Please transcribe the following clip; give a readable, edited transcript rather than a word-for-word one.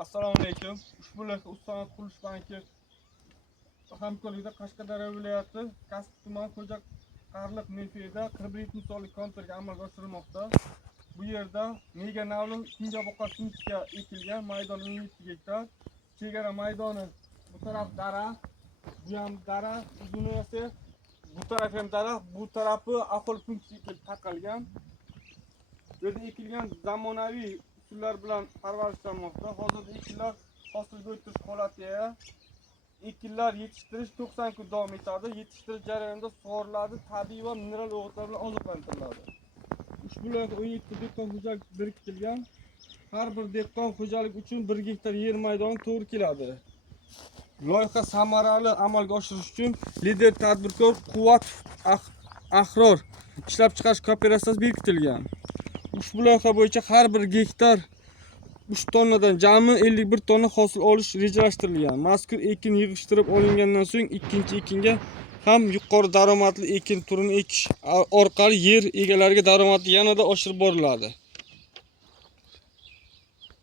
Assalomu alaykum. Ushbu loyiha Ustomat qurilish banki hamkorligida Qashqadaryo viloyati Kasb tuman Xo'jaqarliq mevqeida 41 insonlik kontorga amalga oshirilmoqda. Bu yerda mega navlun kungaboqar sinchga ekilgan, maydon 17 gektar. Chegara maydoni bu taraf daraxt, bu ham daraxt, uzuni esa bu taraf ham daraxt, bu tarafi aholi punktiga taqalgan. Bu yerda ekilgan zamonaviy usullar bilan parvarishlanmoqda. Hozirda ekinlar hosilga o'tirish holatiga, ekinlar yetishtirish 90 kun davom etadi. Yetishtirish jarayonida sug'oriladi, tabiiy va mineral o'g'itlar bilan oziqlantiriladi. Ushbu loyiha 17 dehqon xo'jalik biriktirilgan. Har bir dehqon xo'jalik uchun 1 gektar yer maydoni to'g'ri keladi. Loyiha samarali amalga oshirish uchun lider tadbirkor Quvvat Ahror ishlab chiqarish kooperatsiyasi berkitilgan. Ushbu loyiha bo'yicha har bir gektar 3 tonnadan jami 51 tonna hosil olish rejalashtirilgan. Mazkur ekin yig'ishtirib olingandan so'ng ikkinchi ekinga ham yuqori daromadli ekin turini ekish orqali yer egalariga daromadni yanada oshirib boriladi.